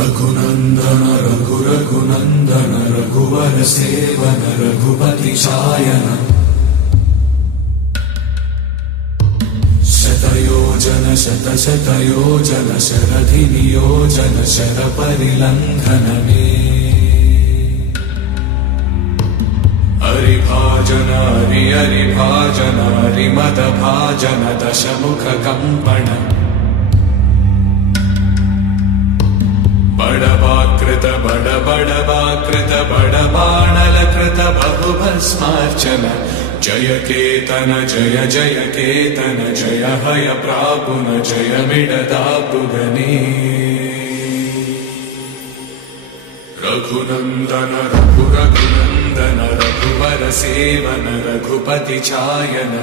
रघुनंदन रघुरघुनंदन रघुवर सेवन रघुपति चायन शतयोजन शतशतयोजन शरधि नियोजन शर परिलंघन में हरिभाजन हरि हरिभाजन हरिमद भाजन दशमुख कंपन बड़वाकृत बड़वाकृत बड़बाणलकृत बहुभस्मार्चन जय केतन जय जय केतन जय हय प्रापुन जय मिडदापुगनी रघुनंदन रघुरघुनंदन रघुवर सेवन रघुपति चायन